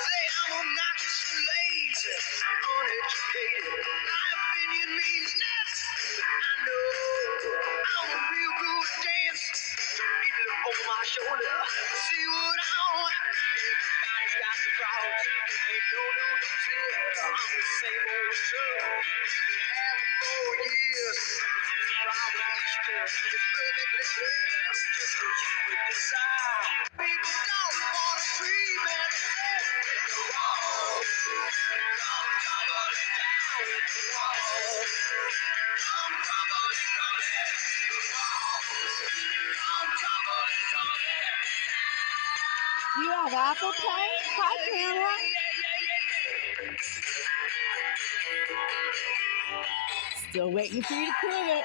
Say I'm obnoxious and lazy, I'm uneducated. My opinion means nothing. I know I'm a real good dancer. Don't need to look over my shoulder. See what I want. Everybody's got the problems. Ain't no new news here. I'm the same old trouble. You've been having 4 years. Here's the problem each year. It's perfectly clear. Just what you would desire. People don't want to dream and say you're wrong. Come tumbling down with the wall. Come tumbling, tumbling, the wall. Come tumbling, tumbling down. Do you have Apple Pay? Hi, Pamela. Still waiting for you to prove it.